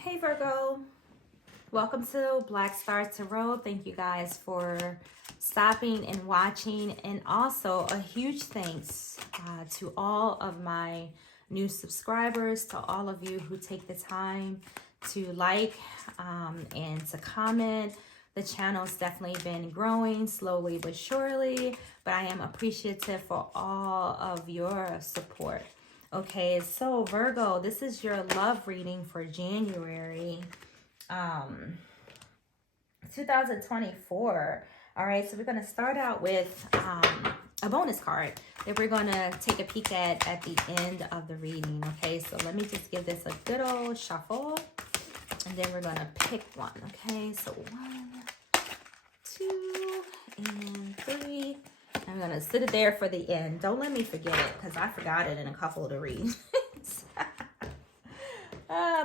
Hey Virgo, welcome to Black Star Tarot. Thank you guys for stopping and watching, and also a huge thanks to all of my new subscribers, to all of you who take the time to like and to comment. The channel's definitely been growing slowly but surely, but I am appreciative for all of your support. Okay, so Virgo, this is your love reading for January 2024. All right, so we're going to start out with a bonus card that we're going to take a peek at the end of the reading. Okay, so let me just give this a good old shuffle, and then we're going to pick one. Okay, so 1, 2, and 3. I'm going to sit it there for the end. Don't let me forget it, because I forgot it in a couple of the readings.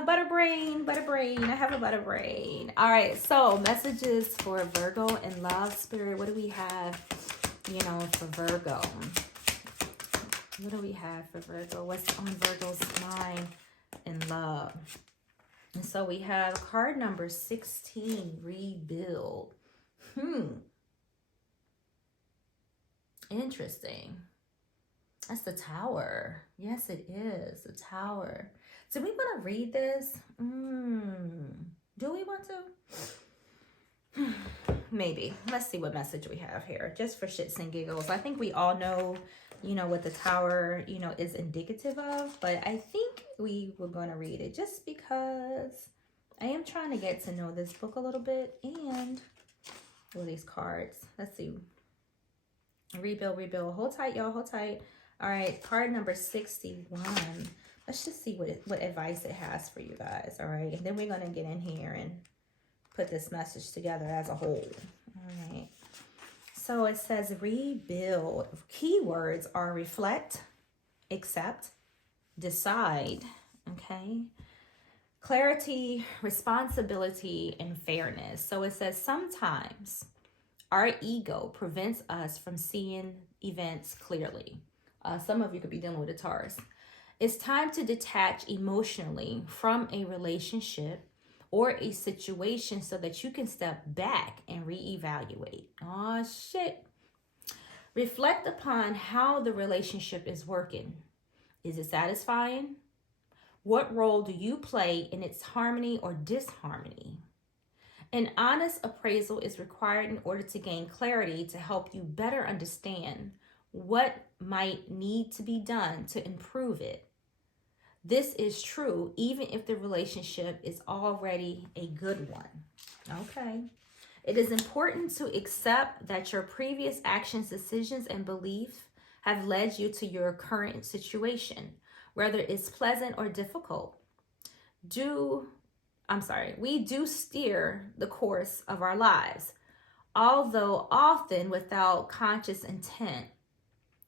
Butterbrain. I have a butterbrain. All right, so messages for Virgo and love. Spirit, what do we have, for Virgo? What do we have for Virgo? What's on Virgo's mind and love? And so we have card number 16, rebuild. Interesting. That's the Tower. Yes, it is. The Tower. Do we want to read this? Do we want to? Maybe. Let's see what message we have here. Just for shits and giggles. I think we all know, what the Tower, is indicative of. But I think we were going to read it just because I am trying to get to know this book a little bit. And these cards. Let's see. Rebuild. Hold tight, y'all. Hold tight. All right. Card number 61. Let's just see what advice it has for you guys. All right. And then we're going to get in here and put this message together as a whole. All right. So it says rebuild. Keywords are reflect, accept, decide. Okay. Clarity, responsibility, and fairness. So it says sometimes our ego prevents us from seeing events clearly. Some of you could be dealing with a Taurus. It's time to detach emotionally from a relationship or a situation so that you can step back and reevaluate. Oh, shit. Reflect upon how the relationship is working. Is it satisfying? What role do you play in its harmony or disharmony? An honest appraisal is required in order to gain clarity to help you better understand what might need to be done to improve it. This is true even if the relationship is already a good one. Okay. It is important to accept that your previous actions, decisions, and beliefs have led you to your current situation, whether it's pleasant or difficult. We do steer the course of our lives, although often without conscious intent.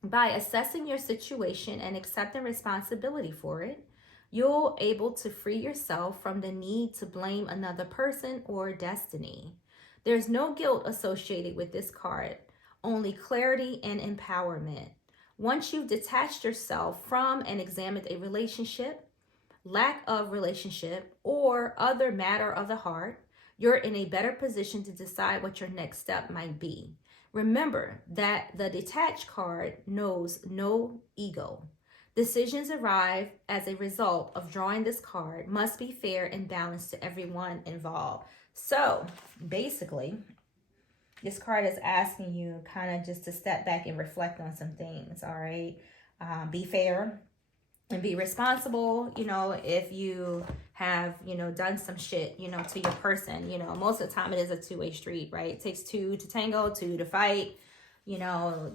By assessing your situation and accepting responsibility for it, you're able to free yourself from the need to blame another person or destiny. There's no guilt associated with this card, only clarity and empowerment. Once you've detached yourself from and examined a relationship, lack of relationship, or other matter of the heart, you're in a better position to decide what your next step might be. Remember that the detached card knows no ego. Decisions arrive as a result of drawing this card must be fair and balanced to everyone involved. So basically, this card is asking you kind of just to step back and reflect on some things, all right? Be fair and be responsible, if you have, done some shit, to your person. Most of the time it is a two-way street, right? It takes two to tango, two to fight.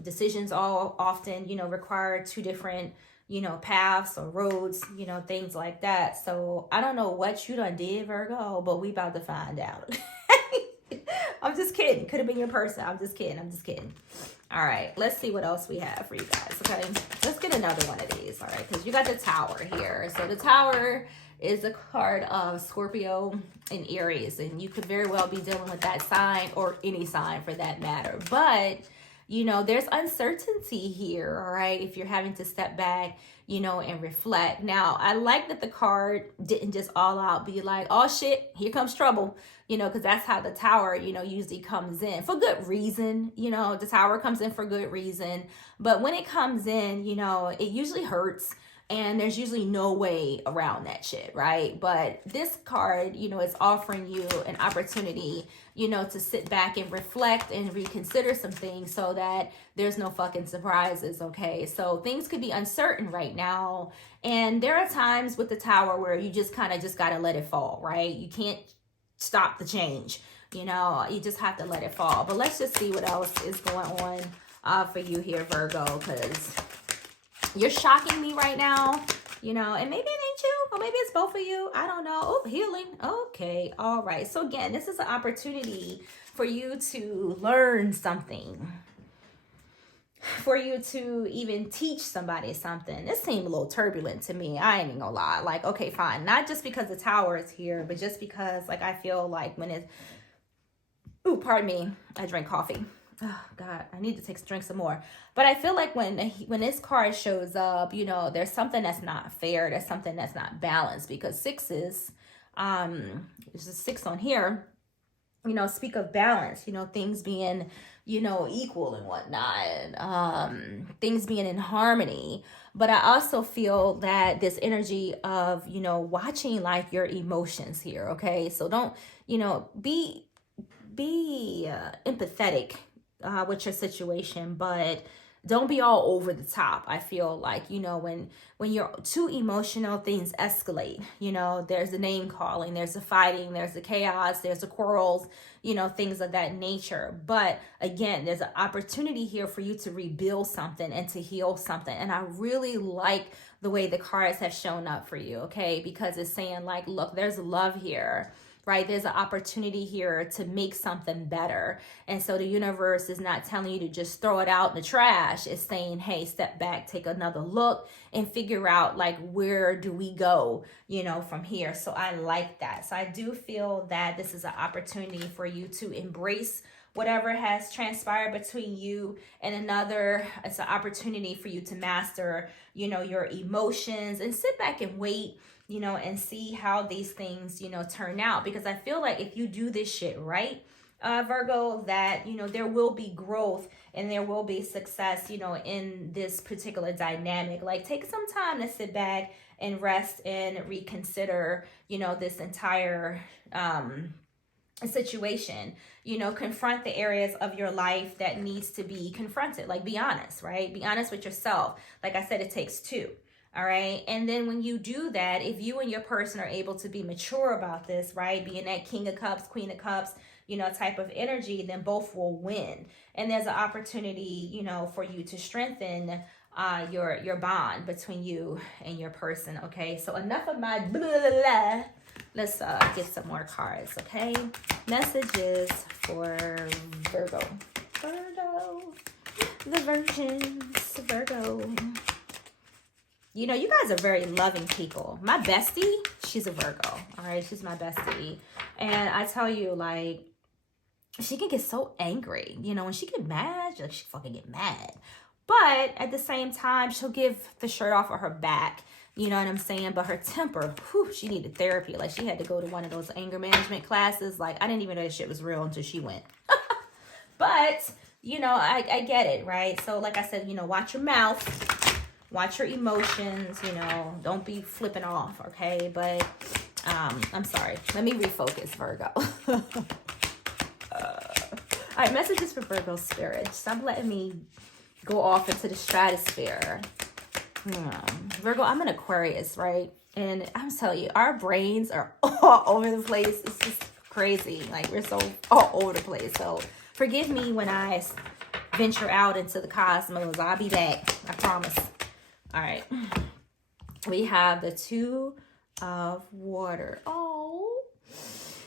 Decisions all often, require two different, paths or roads, things like that. So I don't know what you done did, Virgo, but we about to find out. I'm just kidding. Could have been your person. I'm just kidding. All right, let's see what else we have for you guys, okay? Let's get another one of these, all right? Because you got the Tower here. So the Tower is a card of Scorpio and Aries, and you could very well be dealing with that sign or any sign for that matter. But, you know, there's uncertainty here, all right, if you're having to step back, you know, and reflect. Now, I like that the card didn't just all out be like, oh shit, here comes trouble, you know, because that's how the Tower, you know, usually comes in for good reason. You know, the Tower comes in for good reason. But when it comes in, you know, it usually hurts. And there's usually no way around that shit, right? But this card, you know, is offering you an opportunity, you know, to sit back and reflect and reconsider some things so that there's no fucking surprises, okay? So things could be uncertain right now. And there are times with the Tower where you just kind of just got to let it fall, right? You can't stop the change, you know, you just have to let it fall. But let's just see what else is going on for you here, Virgo, because you're shocking me right now, you know, and maybe it ain't you, or maybe it's both of you. I don't know. Oh, healing. Okay. All right. So again, this is an opportunity for you to learn something, for you to even teach somebody something. This seemed a little turbulent to me. I ain't even gonna lie. Like, okay, fine. Not just because the Tower is here, but just because, like, I feel like when it's, ooh, pardon me, I drank coffee. Oh God, I need to drink some more. But I feel like when this card shows up, you know, there's something that's not fair. There's something that's not balanced, because sixes, there's a 6 on here, you know, speak of balance, you know, things being, you know, equal and whatnot, things being in harmony. But I also feel that this energy of, you know, watching like your emotions here. Okay. So don't, you know, be empathetic with your situation, but don't be all over the top. I feel like, you know, when you're too emotional, things escalate. You know, there's the name calling, there's the fighting, there's the chaos, there's the quarrels, you know, things of that nature. But again, there's an opportunity here for you to rebuild something and to heal something. And I really like the way the cards have shown up for you, okay? Because it's saying like, look, there's love here, right? There's an opportunity here to make something better. And so the universe is not telling you to just throw it out in the trash. It's saying, hey, step back, take another look, and figure out like, where do we go, you know, from here. So I like that. So I do feel that this is an opportunity for you to embrace whatever has transpired between you and another. It's an opportunity for you to master, you know, your emotions, and sit back and wait, you know, and see how these things, you know, turn out. Because I feel like if you do this shit right, Virgo, that, you know, there will be growth and there will be success, you know, in this particular dynamic. Like, take some time to sit back and rest and reconsider, you know, this entire situation. You know, confront the areas of your life that needs to be confronted. Like, be honest, right? Be honest with yourself. Like I said, it takes two. All right. And then when you do that, if you and your person are able to be mature about this, right, being that King of Cups, Queen of Cups, you know, type of energy, then both will win. And there's an opportunity, you know, for you to strengthen your bond between you and your person. Okay. So enough of my blah, blah, blah. Let's get some more cards. Okay. Messages for Virgo. The Virgins. Virgo. You know, you guys are very loving people. My bestie, she's a Virgo. All right, she's my bestie. And I tell you, like, she can get so angry. You know, when she get mad, like, she fucking get mad. But at the same time, she'll give the shirt off of her back. You know what I'm saying? But her temper, whew, she needed therapy. Like, she had to go to one of those anger management classes. Like, I didn't even know that shit was real until she went. But, you know, I get it, right? So, like I said, you know, watch your mouth. Watch your emotions, you know, don't be flipping off, okay? But I'm sorry. Let me refocus, Virgo. All right, messages for Virgo spirit. Stop letting me go off into the stratosphere. Virgo, I'm an Aquarius, right? And I'm telling you, our brains are all over the place. It's just crazy. Like, we're so all over the place. So forgive me when I venture out into the cosmos. I'll be back. I promise. All right, we have the Two of Water. Oh, so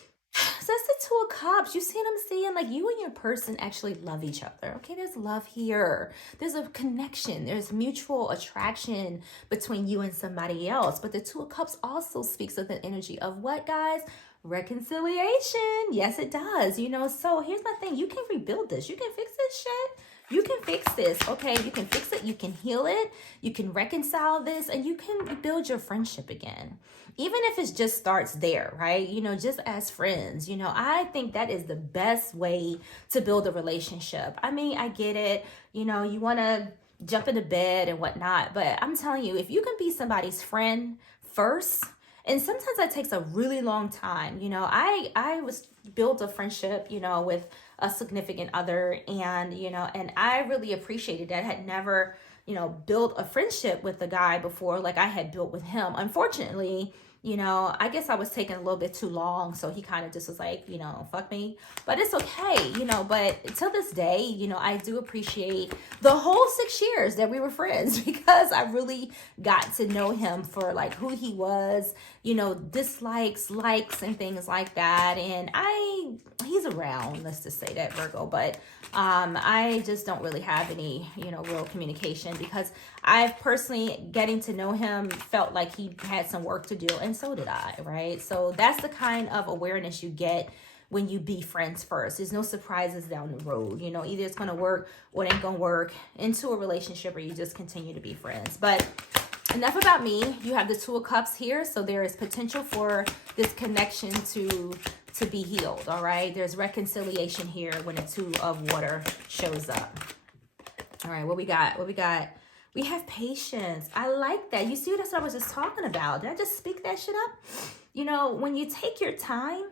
that's the Two of Cups. You see what I'm saying? Like, you and your person actually love each other. Okay, there's love here. There's a connection. There's mutual attraction between you and somebody else. But the Two of Cups also speaks of the energy of what, guys? Reconciliation. Yes, it does. You know, so here's my thing. You can rebuild this. You can fix this shit. You can fix this, okay? You can fix it, you can heal it, you can reconcile this, and you can build your friendship again. Even if it just starts there, right? Just as friends, I think that is the best way to build a relationship. I mean, I get it, you want to jump into bed and whatnot, but I'm telling you, if you can be somebody's friend first, and sometimes that takes a really long time. I was built a friendship, with a significant other, and I really appreciated that. I had never, built a friendship with a guy before like I had built with him. Unfortunately, I guess I was taking a little bit too long, so he kind of just was like, fuck me. But it's okay, but till this day, I do appreciate the whole 6 years that we were friends because I really got to know him for like who he was, dislikes, likes, and things like that. And he's around, let's just say that, Virgo, but I just don't really have any, real communication because I've personally, getting to know him, felt like he had some work to do, and so did I, right? So that's the kind of awareness you get when you be friends first. There's no surprises down the road. Either it's going to work or it ain't going to work into a relationship, or you just continue to be friends. But enough about me. You have the Two of Cups here, so there is potential for this connection to be healed, all right? There's reconciliation here when the Two of Water shows up. All right, what we got? We have patience. I like that. You see, that's what I was just talking about. Did I just speak that shit up? When you take your time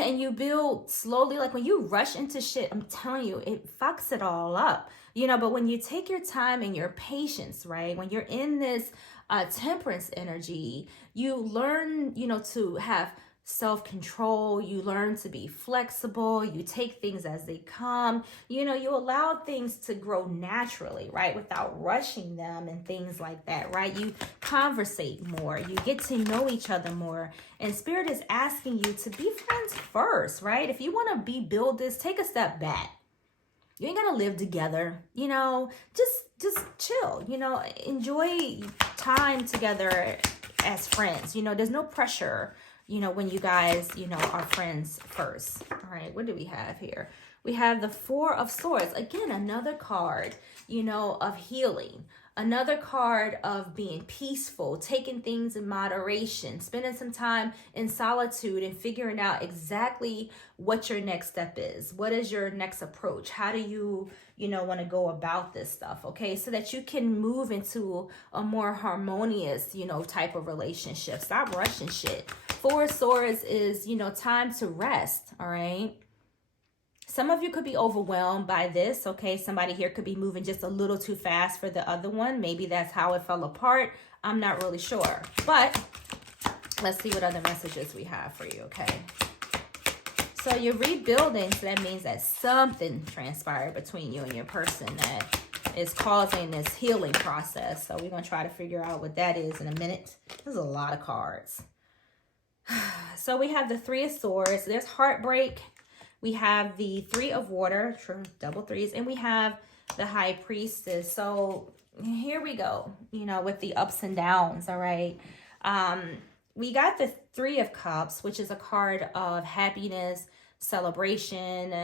and you build slowly, like when you rush into shit, I'm telling you, it fucks it all up. But when you take your time and your patience, right? When you're in this temperance energy, you learn, to have self-control. You learn to be flexible. You take things as they come. You allow things to grow naturally, right? Without rushing them and things like that, right? You conversate more. You get to know each other more. And Spirit is asking you to be friends first, right? If you want to build this, take a step back. You ain't gotta live together, just chill, enjoy time together as friends. There's no pressure, when you guys, are friends first. All right, what do we have here? We have the Four of Swords. Again, another card, of healing. Another card of being peaceful, taking things in moderation, spending some time in solitude and figuring out exactly what your next step is. What is your next approach? How do you, want to go about this stuff, okay? So that you can move into a more harmonious, type of relationship. Stop rushing shit. Four of Swords is, time to rest, all right? Some of you could be overwhelmed by this, okay? Somebody here could be moving just a little too fast for the other one. Maybe that's how it fell apart. I'm not really sure. But let's see what other messages we have for you, okay? So you're rebuilding, so that means that something transpired between you and your person that is causing this healing process. So we're going to try to figure out what that is in a minute. There's a lot of cards. So we have the Three of Swords. There's heartbreak. We have the Three of Water, double threes, and we have the High Priestess. So here we go, with the ups and downs, all right? We got the Three of Cups, which is a card of happiness, celebration,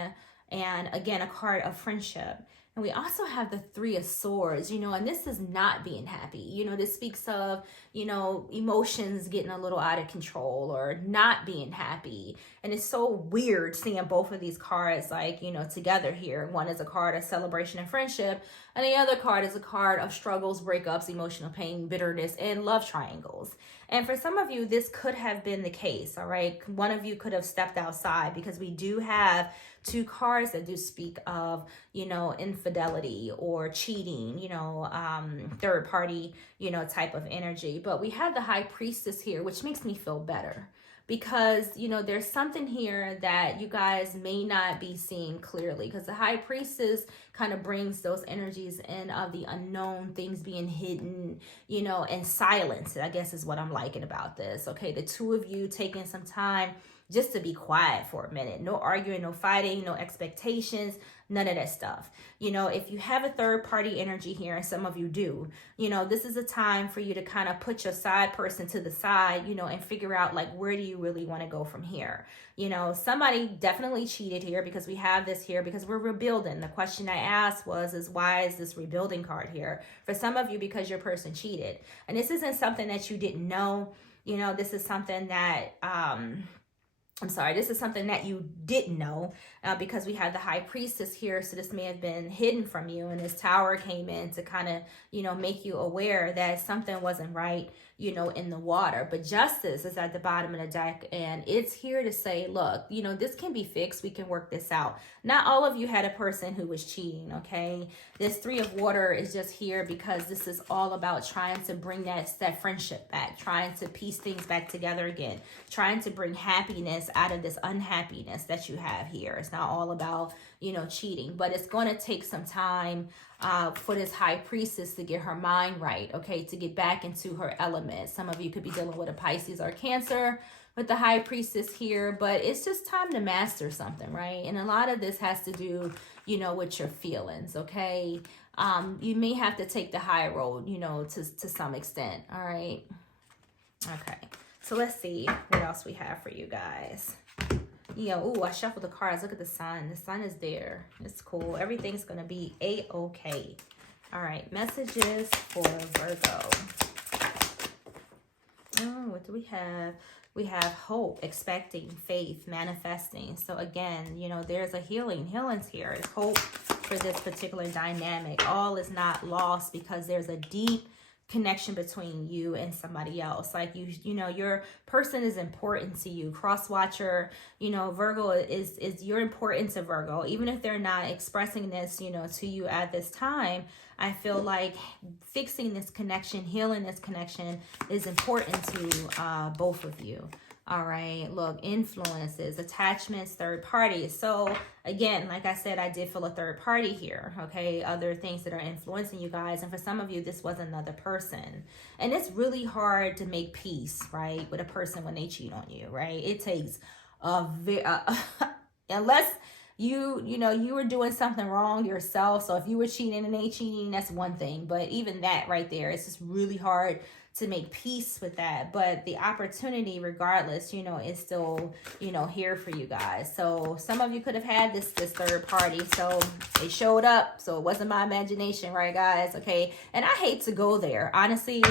and again, a card of friendship. And we also have the Three of Swords, and this is not being happy. This speaks of, emotions getting a little out of control or not being happy. And it's so weird seeing both of these cards, like, together here. One is a card of celebration and friendship, and the other card is a card of struggles, breakups, emotional pain, bitterness, and love triangles. And for some of you, this could have been the case, all right? One of you could have stepped outside because we do have two cards that do speak of, infidelity or cheating, third party, type of energy. But we have the High Priestess here, which makes me feel better because, there's something here that you guys may not be seeing clearly because the High Priestess kind of brings those energies in of the unknown, things being hidden, and silence, I guess is what I'm liking about this. Okay, the two of you taking some time just to be quiet for a minute. No arguing, no fighting, no expectations, none of that stuff. You know, if you have a third party energy here, and some of you do, you know, this is a time for you to kind of put your side person to the side, you know, and figure out like, where do you really want to go from here? You know, somebody definitely cheated here, because we have this here because we're rebuilding. The question I asked is why is this rebuilding card here? For some of you, because your person cheated. And this isn't something that you didn't know. You know, this is something that, this is something that you didn't know, because we had the high priestess here. So this may have been hidden from you, and this tower came in to kind of, you know, make you aware that something wasn't right, you know, in the water. But justice is at the bottom of the deck, and it's here to say, look, you know, this can be fixed. We can work this out. Not all of you had a person who was cheating, okay? This Three of Water is just here because this is all about trying to bring that friendship back, trying to piece things back together again, trying to bring happiness out of this unhappiness that you have here. It's not all about, you know, cheating, but it's going to take some time for this high priestess to get her mind right, okay, to get back into her element. Some of you could be dealing with a Pisces or Cancer with the high priestess here, but it's just time to master something, right? And a lot of this has to do, you know, with your feelings, okay? You may have to take the high road, you know, to some extent, all right? Okay, so let's see what else we have for you guys. Yeah, ooh, I shuffled the cards. Look at the sun. The sun is there. It's cool. Everything's going to be A-okay. All right, messages for Virgo. Oh, what do we have? We have hope, expecting, faith, manifesting. So again, you know, there's a healing. Healing's here. It's hope for this particular dynamic. All is not lost because there's a deep connection between you and somebody else. Like you know, your person is important to you. Cross watcher, you know, Virgo is you're important to Virgo, even if they're not expressing this, you know, to you at this time. I feel like fixing this connection, healing this connection is important to both of you. All right, look, influences, attachments, third parties. So again, like I said, I did feel a third party here, okay? Other things that are influencing you guys. And for some of you, this was another person. And it's really hard to make peace, right, with a person when they cheat on you, right? It takes unless you know, you were doing something wrong yourself. So if you were cheating and they cheating, that's one thing. But even that right there, it's just really hard to make peace with that. But the opportunity, regardless, you know, is still, you know, here for you guys. So some of you could have had this third party. So they showed up. So it wasn't my imagination, right, guys? Okay. And I hate to go there. Honestly,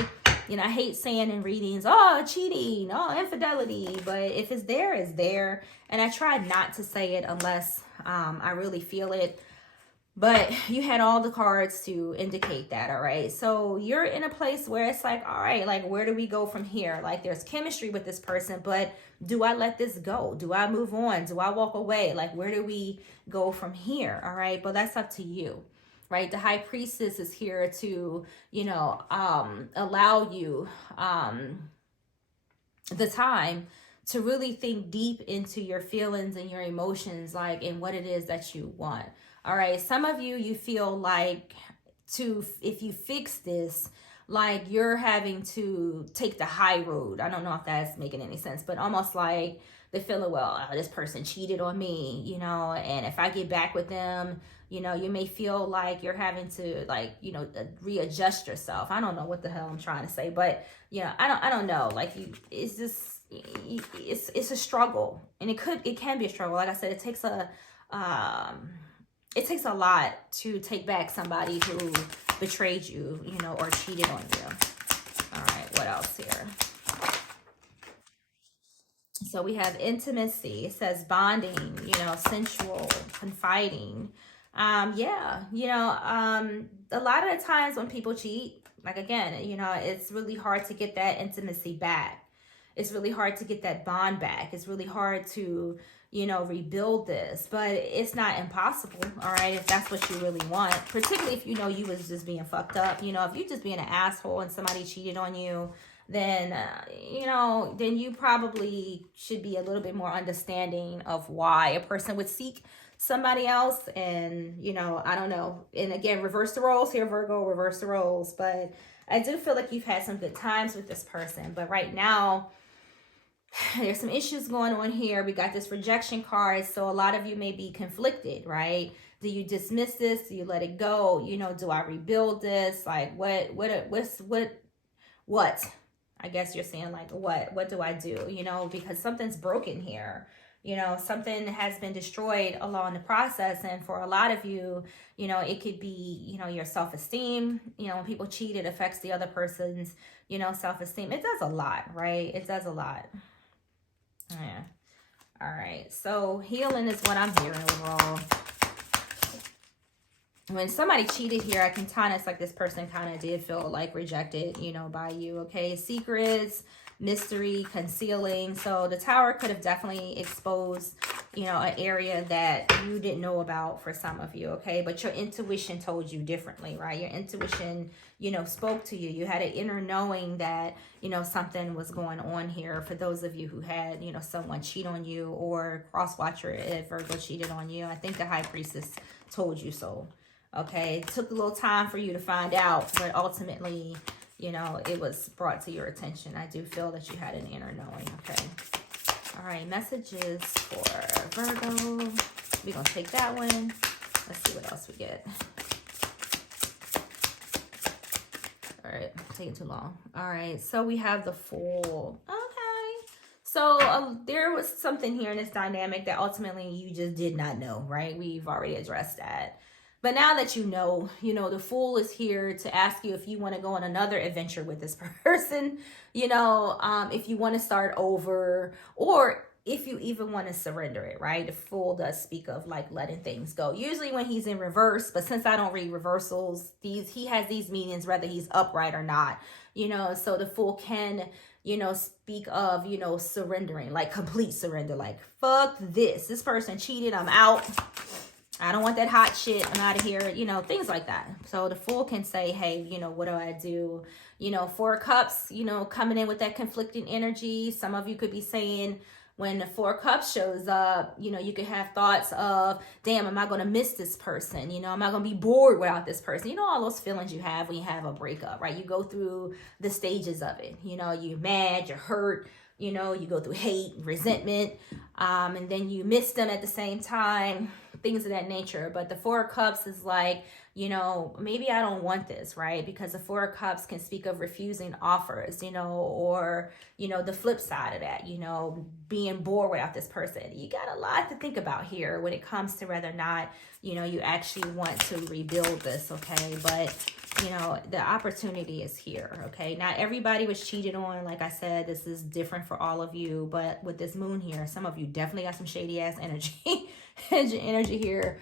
you know, I hate saying in readings, oh, cheating, oh, infidelity. But if it's there, it's there. And I try not to say it unless I really feel it. But you had all the cards to indicate that, all right? So you're in a place where it's like, all right, like, where do we go from here? Like, there's chemistry with this person, but do I let this go? Do I move on? Do I walk away? Like, where do we go from here, all right? But that's up to you, right? The high priestess is here to, you know, allow you the time to really think deep into your feelings and your emotions, like, and what it is that you want. All right, some of you, you feel like if you fix this, like you're having to take the high road. I don't know if that's making any sense, but almost like the feeling, well, this person cheated on me, you know, and if I get back with them, you know, you may feel like you're having to, like, you know, readjust yourself. I don't know what the hell I'm trying to say, but, you know, I don't know. Like, it's just, it's a struggle, and it can be a struggle. Like I said, it takes a lot to take back somebody who betrayed you, you know, or cheated on you. All right, what else here? So we have intimacy. It says bonding, you know, sensual, confiding. Yeah, you know, a lot of the times when people cheat, like, again, you know, it's really hard to get that intimacy back. It's really hard to get that bond back. It's really hard to, you know, rebuild this, but it's not impossible, all right, if that's what you really want, particularly if you know you was just being fucked up. You know, if you just being an asshole and somebody cheated on you, then, you know, then you probably should be a little bit more understanding of why a person would seek somebody else. And, you know, I don't know. And again, reverse the roles here, Virgo, reverse the roles. But I do feel like you've had some good times with this person. But right now, There's some issues going on here. We got this rejection card. So a lot of you may be conflicted, right? Do you dismiss this? Do you let it go? You know, do I rebuild this? Like what? I guess you're saying like what do I do? You know, because something's broken here. You know, something has been destroyed along the process. And for a lot of you, you know, it could be, you know, your self-esteem. You know, when people cheat, it affects the other person's, you know, self-esteem. It does a lot, right? It does a lot. Yeah. All right. So healing is what I'm hearing overall. When somebody cheated here, I can kind of, it's like this person kind of did feel like rejected, you know, by you. Okay. Secrets, mystery, concealing. So the tower could have definitely exposed, you know, an area that you didn't know about for some of you. Okay. But your intuition told you differently, right? Your intuition, you know, spoke to you. You had an inner knowing that, you know, something was going on here. For those of you who had, you know, someone cheat on you, or cross watcher if Virgo cheated on you, I think the High Priestess told you so. Okay, it took a little time for you to find out, but ultimately, you know, it was brought to your attention. I do feel that you had an inner knowing. Okay. All right, messages for Virgo. We're going to take that one. Let's see what else we get. All right, taking too long. All right, so we have the Fool. Okay. So there was something here in this dynamic that ultimately you just did not know, right? We've already addressed that. But now that you know, the Fool is here to ask you if you want to go on another adventure with this person, you know, if you want to start over, or if you even want to surrender it, right? The Fool does speak of like letting things go. Usually when he's in reverse, but since I don't read reversals, he has these meanings whether he's upright or not, you know, so the Fool can, you know, speak of, you know, surrendering, like complete surrender, like fuck this. This person cheated, I'm out. I don't want that hot shit. I'm out of here. You know, things like that. So the Fool can say, hey, you know, what do I do? You know, Four of Cups, you know, coming in with that conflicting energy. Some of you could be saying when the Four of Cups shows up, you know, you could have thoughts of, damn, am I going to miss this person? You know, am I going to be bored without this person? You know, all those feelings you have when you have a breakup, right? You go through the stages of it. You know, you're mad, you're hurt. You know, you go through hate, resentment, and then you miss them at the same time, things of that nature. But the Four of Cups is like, you know, maybe I don't want this, right? Because the Four of Cups can speak of refusing offers, you know, or, you know, the flip side of that, you know, being bored without this person. You got a lot to think about here when it comes to whether or not, you know, you actually want to rebuild this, okay? But you know, the opportunity is here, okay? Not everybody was cheated on. Like I said, this is different for all of you. But with this moon here, some of you definitely got some shady-ass energy. energy here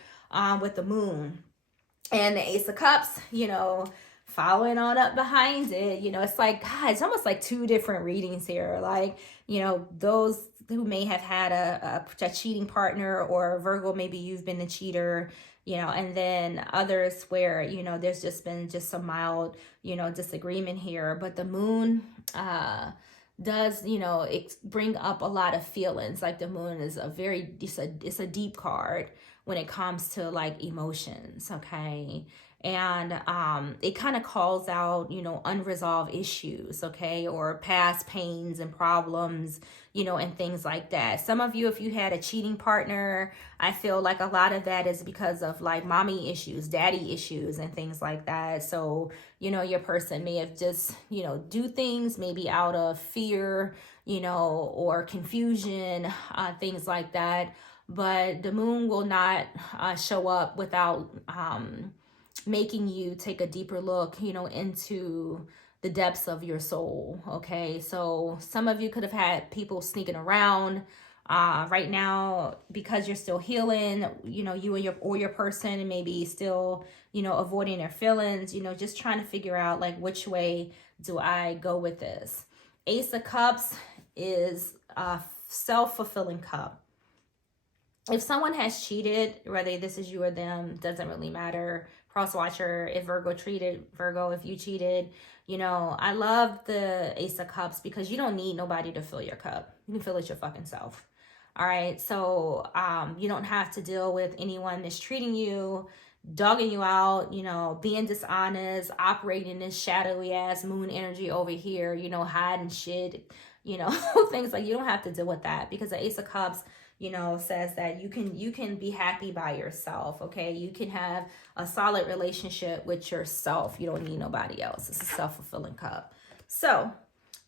with the moon. And the Ace of Cups, you know, following on up behind it. You know, it's like, God, it's almost like two different readings here. Like, you know, those who may have had a cheating partner, or Virgo, maybe you've been the cheater, you know, and then others where, you know, there's just been just some mild, you know, disagreement here. But the moon does, you know, it bring up a lot of feelings. Like the moon is it's a deep card when it comes to like emotions, okay? And it kind of calls out, you know, unresolved issues, okay, or past pains and problems, you know, and things like that. Some of you, if you had a cheating partner, I feel like a lot of that is because of like mommy issues, daddy issues, and things like that. So, you know, your person may have just, you know, do things maybe out of fear, you know, or confusion, things like that. But the moon will not show up without making you take a deeper look, you know, into the depths of your soul, okay? So some of you could have had people sneaking around right now because you're still healing, you know, you and your person, and maybe still, you know, avoiding their feelings, you know, just trying to figure out like which way do I go with this. Ace of Cups is a self-fulfilling cup. If someone has cheated, whether this is you or them, doesn't really matter. Cross watcher, if Virgo cheated, Virgo, if you cheated, you know, I love the Ace of Cups because you don't need nobody to fill your cup. You can fill it your fucking self. All right. So you don't have to deal with anyone mistreating you, dogging you out, you know, being dishonest, operating this shadowy ass moon energy over here, you know, hiding shit, you know, things like, you don't have to deal with that, because the Ace of Cups, you know, says that you can be happy by yourself. Okay, you can have a solid relationship with yourself. You don't need nobody else. It's a self-fulfilling cup. So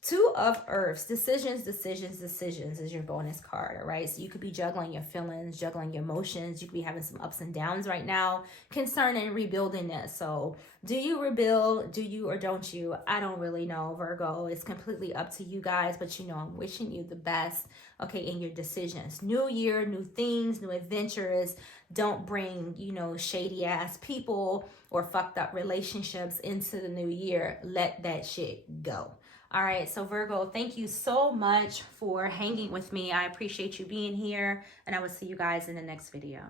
Two of Earths, decisions, decisions, decisions is your bonus card, all right? So you could be juggling your feelings, juggling your emotions. You could be having some ups and downs right now concerning rebuilding this. So do you rebuild? Do you or don't you? I don't really know, Virgo. It's completely up to you guys, but you know, I'm wishing you the best, okay, in your decisions. New year, new things, new adventures. Don't bring, you know, shady ass people or fucked up relationships into the new year. Let that shit go. All right, so Virgo, thank you so much for hanging with me. I appreciate you being here, and I will see you guys in the next video.